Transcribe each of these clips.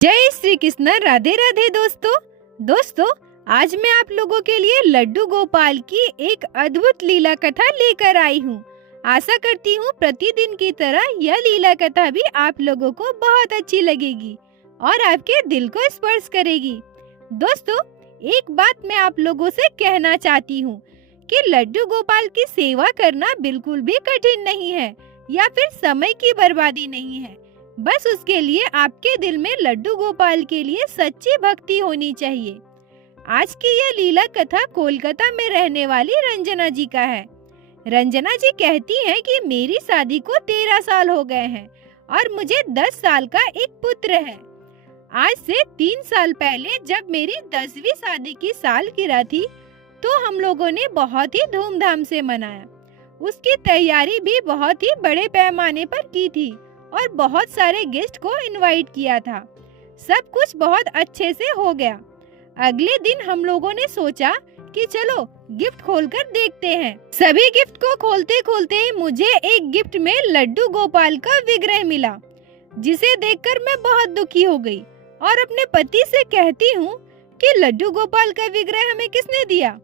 जय श्री कृष्ण। राधे राधे दोस्तों, आज मैं आप लोगों के लिए लड्डू गोपाल की एक अद्भुत लीला कथा लेकर आई हूँ। आशा करती हूँ प्रतिदिन की तरह यह लीला कथा भी आप लोगों को बहुत अच्छी लगेगी और आपके दिल को स्पर्श करेगी। दोस्तों, एक बात मैं आप लोगों से कहना चाहती हूँ कि लड्डू गोपाल की सेवा करना बिल्कुल भी कठिन नहीं है या फिर समय की बर्बादी नहीं है। बस उसके लिए आपके दिल में लड्डू गोपाल के लिए सच्ची भक्ति होनी चाहिए। आज की यह लीला कथा कोलकाता में रहने वाली रंजना जी का है। रंजना जी कहती हैं कि मेरी शादी को 13 साल हो गए हैं और मुझे 10 साल का एक पुत्र है। आज से 3 साल पहले जब मेरी 10वीं शादी की सालगिरह थी तो हम लोगों ने बहुत ही धूमधाम से मनाया। उसकी तैयारी भी बहुत ही बड़े पैमाने पर की थी और बहुत सारे गेस्ट को इनवाइट किया था। सब कुछ बहुत अच्छे से हो गया। अगले दिन हम लोगों ने सोचा कि चलो गिफ्ट खोलकर देखते हैं। सभी गिफ्ट को खोलते खोलते मुझे एक गिफ्ट में लड्डू गोपाल का विग्रह मिला, जिसे देखकर मैं बहुत दुखी हो गई और अपने पति से कहती हूँ कि लड्डू गोपाल का विग्रह हमें किसने दिया।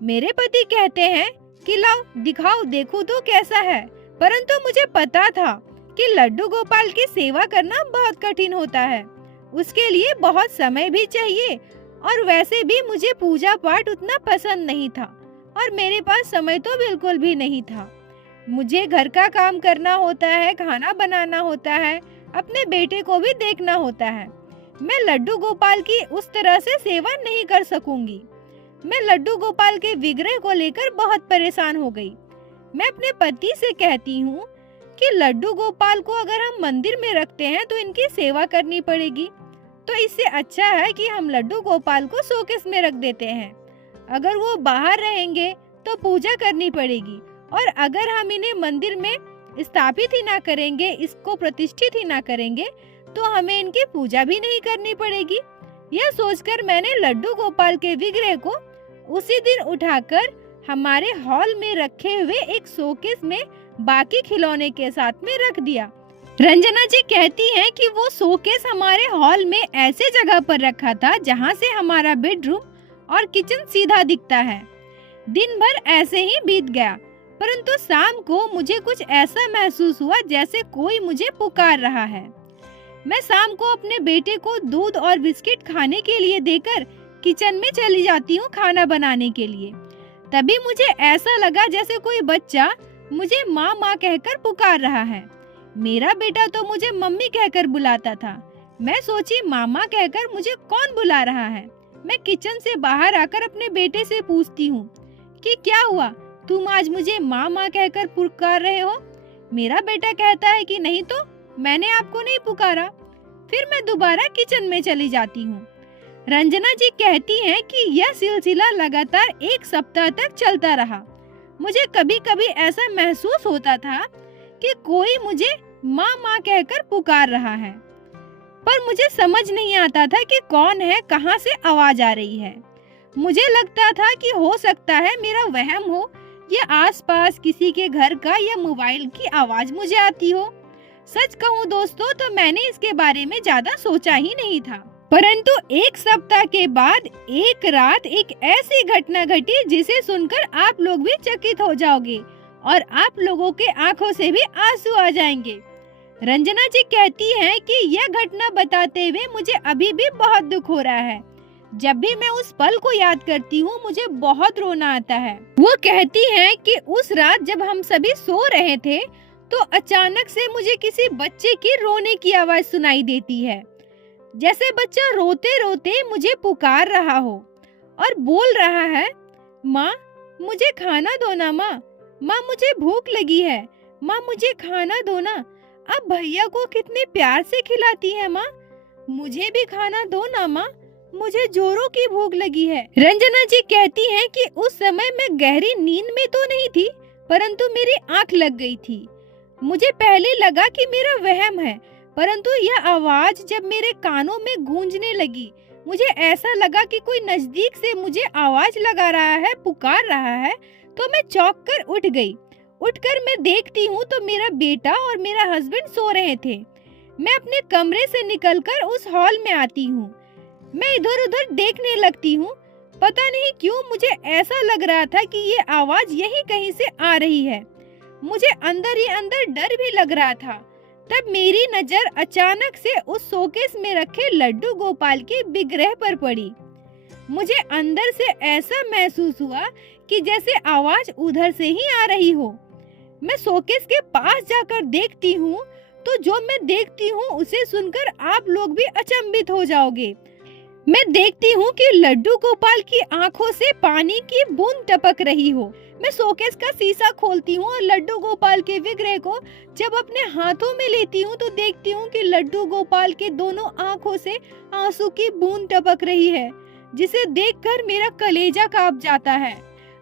मेरे पति कहते हैं कि लाओ दिखाओ, देखो तो कैसा है। परंतु मुझे पता था कि लड्डू गोपाल की सेवा करना बहुत कठिन होता है, उसके लिए बहुत समय भी चाहिए और वैसे भी मुझे पूजा पाठ उतना पसंद नहीं था और मेरे पास समय तो बिल्कुल भी नहीं था। मुझे घर का काम करना होता है, खाना बनाना होता है, अपने बेटे को भी देखना होता है। मैं लड्डू गोपाल की उस तरह से सेवा नहीं कर सकूंगी। मैं लड्डू गोपाल के विग्रह को लेकर बहुत परेशान हो गई। मैं अपने पति से कहती हूँ कि लड्डू गोपाल को अगर हम मंदिर में रखते हैं तो इनकी सेवा करनी पड़ेगी, तो इससे अच्छा है कि हम लड्डू गोपाल को शोकेस में रख देते हैं। अगर वो बाहर रहेंगे तो पूजा करनी पड़ेगी और अगर हम इन्हें मंदिर में स्थापित ही ना करेंगे, इसको प्रतिष्ठित ही ना करेंगे, तो हमें इनकी पूजा भी नहीं करनी पड़ेगी। यह सोचकर मैंने लड्डू गोपाल के विग्रह को उसी दिन उठाकर हमारे हॉल में रखे हुए एक शोकेस में बाकी खिलौने के साथ में रख दिया। रंजना जी कहती हैं कि वो शोकेस हमारे हॉल में ऐसे जगह पर रखा था जहां से हमारा बेडरूम और किचन सीधा दिखता है। दिन भर ऐसे ही बीत गया, परंतु शाम को मुझे कुछ ऐसा महसूस हुआ जैसे कोई मुझे पुकार रहा है। मैं शाम को अपने बेटे को दूध और बिस्किट खाने के लिए देकर किचन में चली जाती हूँ खाना बनाने के लिए। तभी मुझे ऐसा लगा जैसे कोई बच्चा मुझे माँ माँ कहकर पुकार रहा है। मेरा बेटा तो मुझे मम्मी कहकर बुलाता था। मैं सोची मामा कहकर मुझे कौन बुला रहा है। मैं किचन से बाहर आकर अपने बेटे से पूछती हूँ कि क्या हुआ, तुम आज मुझे माँ माँ कहकर पुकार रहे हो। मेरा बेटा कहता है कि नहीं तो, मैंने आपको नहीं पुकारा। फिर मैं दोबारा किचन में चली जाती हूँ। रंजना जी कहती हैं कि यह सिलसिला लगातार 1 सप्ताह तक चलता रहा। मुझे कभी कभी ऐसा महसूस होता था कि कोई मुझे माँ माँ कहकर पुकार रहा है, पर मुझे समझ नहीं आता था कि कौन है, कहाँ से आवाज आ रही है। मुझे लगता था कि हो सकता है मेरा वहम हो या आसपास किसी के घर का या मोबाइल की आवाज मुझे आती हो। सच कहूँ दोस्तों तो मैंने इसके बारे में ज्यादा सोचा ही नहीं था। परंतु 1 सप्ताह के बाद एक रात एक ऐसी घटना घटी जिसे सुनकर आप लोग भी चकित हो जाओगे और आप लोगों के आंखों से भी आंसू आ जाएंगे। रंजना जी कहती हैं कि यह घटना बताते हुए मुझे अभी भी बहुत दुख हो रहा है। जब भी मैं उस पल को याद करती हूँ मुझे बहुत रोना आता है। वो कहती हैं कि उस रात जब हम सभी सो रहे थे तो अचानक से मुझे किसी बच्चे की रोने की आवाज सुनाई देती है, जैसे बच्चा रोते रोते मुझे पुकार रहा हो और बोल रहा है, माँ मुझे खाना दो ना, माँ मुझे भूख लगी है, माँ मुझे खाना दो ना। अब भैया को कितने प्यार से खिलाती है माँ, मुझे भी खाना दो ना माँ, मुझे जोरों की भूख लगी है। रंजना जी कहती हैं कि उस समय मैं गहरी नींद में तो नहीं थी, परंतु मेरी आंख लग गई थी। मुझे पहले लगा कि मेरा वहम है, परंतु यह आवाज जब मेरे कानों में गूंजने लगी, मुझे ऐसा लगा कि कोई नजदीक से मुझे आवाज लगा रहा है, पुकार रहा है। तो मैं चौंक कर उठ गई। उठकर मैं देखती हूँ तो मेरा बेटा और मेरा हस्बैंड सो रहे थे। मैं अपने कमरे से निकलकर उस हॉल में आती हूँ। मैं इधर उधर देखने लगती हूँ। पता नहीं क्यों मुझे ऐसा लग रहा था कि ये आवाज यहीं कहीं से आ रही है। मुझे अंदर ही अंदर डर भी लग रहा था। तब मेरी नजर अचानक से उस शोकेस में रखे लड्डू गोपाल के विग्रह पर पड़ी। मुझे अंदर से ऐसा महसूस हुआ कि जैसे आवाज उधर से ही आ रही हो। मैं शोकेस के पास जाकर देखती हूँ तो जो मैं देखती हूँ उसे सुनकर आप लोग भी अचंभित हो जाओगे। मैं देखती हूँ कि लड्डू गोपाल की आंखों से पानी की बूंद टपक रही हो। मैं शोकेस का शीशा खोलती हूँ और लड्डू गोपाल के विग्रह को जब अपने हाथों में लेती हूँ तो देखती हूँ कि लड्डू गोपाल के दोनों आंखों से आंसू की बूंद टपक रही है, जिसे देखकर मेरा कलेजा कांप जाता है।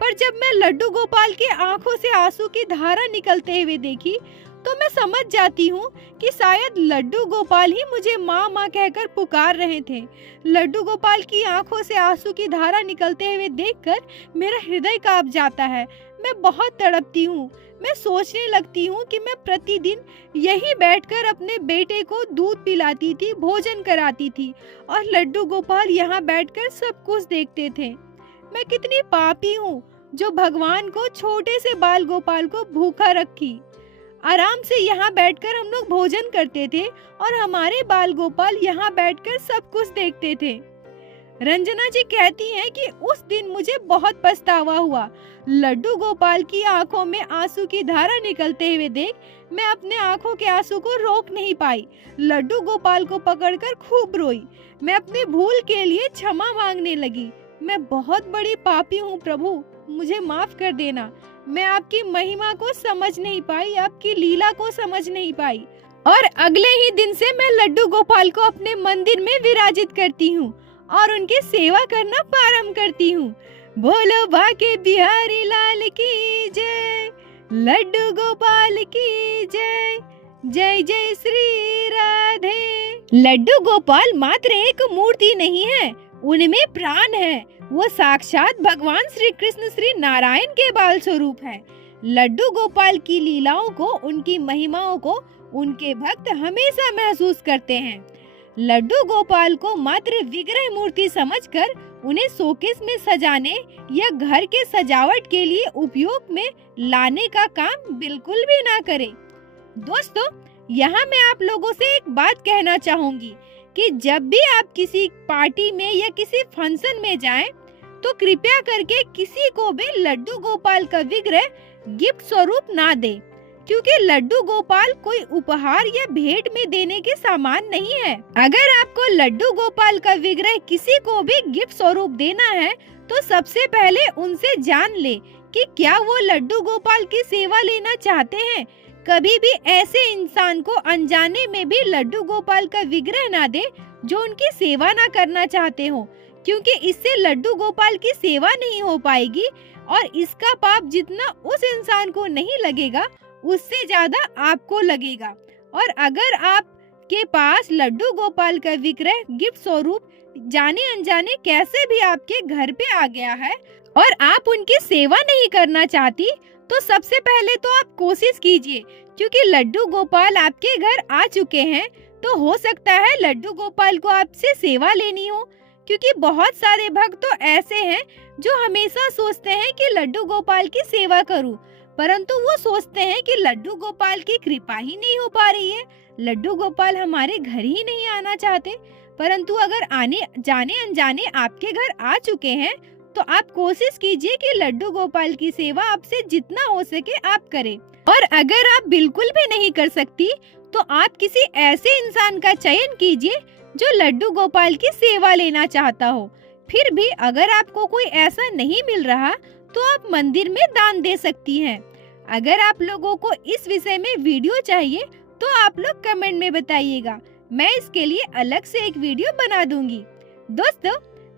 पर जब मैं लड्डू गोपाल के आंखों से आंसू की धारा निकलते हुए देखी तो मैं समझ जाती हूँ कि शायद लड्डू गोपाल ही मुझे माँ माँ कहकर पुकार रहे थे। लड्डू गोपाल की आंखों से आंसू की धारा निकलते हुए देखकर मेरा हृदय कांप जाता है। मैं बहुत तड़पती हूँ। मैं सोचने लगती हूँ कि मैं प्रतिदिन यहीं बैठकर अपने बेटे को दूध पिलाती थी, भोजन कराती थी और लड्डू गोपाल यहाँ बैठकर सब कुछ देखते थे। मैं कितनी पापी हूँ जो भगवान को छोटे से बाल गोपाल को भूखा रखी। आराम से यहाँ बैठकर हम लोग भोजन करते थे और हमारे बाल गोपाल यहाँ बैठकर सब कुछ देखते थे। रंजना जी कहती हैं कि उस दिन मुझे बहुत पछतावा हुआ। लड्डू गोपाल की आंखों में आंसू की धारा निकलते हुए देख मैं अपने आंखों के आंसू को रोक नहीं पाई। लड्डू गोपाल को पकड़कर खूब रोई। मैं अपनी भूल के लिए क्षमा मांगने लगी। मैं बहुत बड़ी पापी हूँ प्रभु, मुझे माफ कर देना। मैं आपकी महिमा को समझ नहीं पाई, आपकी लीला को समझ नहीं पाई। और अगले ही दिन से मैं लड्डू गोपाल को अपने मंदिर में विराजित करती हूँ और उनकी सेवा करना प्रारंभ करती हूँ। बोलो बाके बिहारी लाल की जय, लड्डू गोपाल की जय, जय जय श्री राधे। लड्डू गोपाल मात्र एक मूर्ति नहीं है, उनमें प्राण है। वो साक्षात भगवान श्री कृष्ण श्री नारायण के बाल स्वरूप है। लड्डू गोपाल की लीलाओं को, उनकी महिमाओं को उनके भक्त हमेशा महसूस करते हैं। लड्डू गोपाल को मात्र विग्रह मूर्ति समझकर उन्हें शोकेस में सजाने या घर के सजावट के लिए उपयोग में लाने का काम बिल्कुल भी ना करें। दोस्तों, यहाँ मैं आप लोगों से एक बात कहना चाहूंगी कि जब भी आप किसी पार्टी में या किसी फंक्शन में जाएं, तो कृपया करके किसी को भी लड्डू गोपाल का विग्रह गिफ्ट स्वरूप ना दें, क्योंकि लड्डू गोपाल कोई उपहार या भेंट में देने के सामान नहीं है। अगर आपको लड्डू गोपाल का विग्रह किसी को भी गिफ्ट स्वरूप देना है तो सबसे पहले उनसे जान ले कि क्या वो लड्डू गोपाल की सेवा लेना चाहते हैं। कभी भी ऐसे इंसान को अनजाने में भी लड्डू गोपाल का विग्रह ना दे जो उनकी सेवा ना करना चाहते हो, क्योंकि इससे लड्डू गोपाल की सेवा नहीं हो पाएगी और इसका पाप जितना उस इंसान को नहीं लगेगा उससे ज्यादा आपको लगेगा। और अगर आपके पास लड्डू गोपाल का विग्रह गिफ्ट स्वरूप जाने अनजाने कैसे भी आपके घर पे आ गया है और आप उनकी सेवा नहीं करना चाहती, तो सबसे पहले तो आप कोशिश कीजिए, क्योंकि लड्डू गोपाल आपके घर आ चुके हैं तो हो सकता है लड्डू गोपाल को आपसे सेवा लेनी हो, क्योंकि बहुत सारे भक्त तो ऐसे हैं जो हमेशा सोचते हैं कि लड्डू गोपाल की सेवा करूं, परंतु वो सोचते हैं कि लड्डू गोपाल की कृपा ही नहीं हो पा रही है, लड्डू गोपाल हमारे घर ही नहीं आना चाहते। परंतु अगर आने जाने अनजाने आपके घर आ चुके हैं तो आप कोशिश कीजिए कि लड्डू गोपाल की सेवा आपसे जितना हो सके आप करें। और अगर आप बिल्कुल भी नहीं कर सकती तो आप किसी ऐसे इंसान का चयन कीजिए जो लड्डू गोपाल की सेवा लेना चाहता हो। फिर भी अगर आपको कोई ऐसा नहीं मिल रहा तो आप मंदिर में दान दे सकती हैं। अगर आप लोगों को इस विषय में वीडियो चाहिए तो आप लोग कमेंट में बताइएगा, मैं इसके लिए अलग से एक वीडियो बना दूंगी। दोस्तों,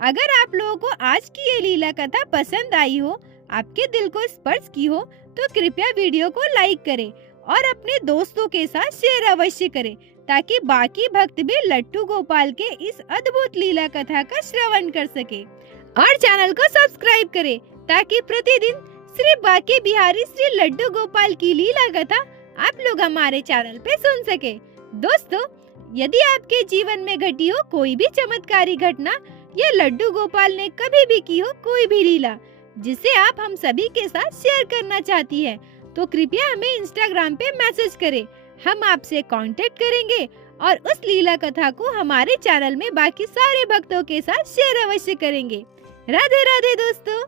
अगर आप लोगों को आज की ये लीला कथा पसंद आई हो, आपके दिल को स्पर्श की हो, तो कृपया वीडियो को लाइक करें और अपने दोस्तों के साथ शेयर अवश्य करें, ताकि बाकी भक्त भी लड्डू गोपाल के इस अद्भुत लीला कथा का श्रवण कर सके। और चैनल को सब्सक्राइब करें ताकि प्रतिदिन श्री बाके बिहारी श्री लड्डू गोपाल की लीला कथा आप लोग हमारे चैनल पे सुन सके। दोस्तों, यदि आपके जीवन में घटी हो कोई भी चमत्कारी घटना या लड्डू गोपाल ने कभी भी की हो कोई भी लीला जिसे आप हम सभी के साथ शेयर करना चाहती है, तो कृपया हमें इंस्टाग्राम पे मैसेज करें। हम आपसे कांटेक्ट करेंगे और उस लीला कथा को हमारे चैनल में बाकी सारे भक्तों के साथ शेयर अवश्य करेंगे। राधे राधे दोस्तों।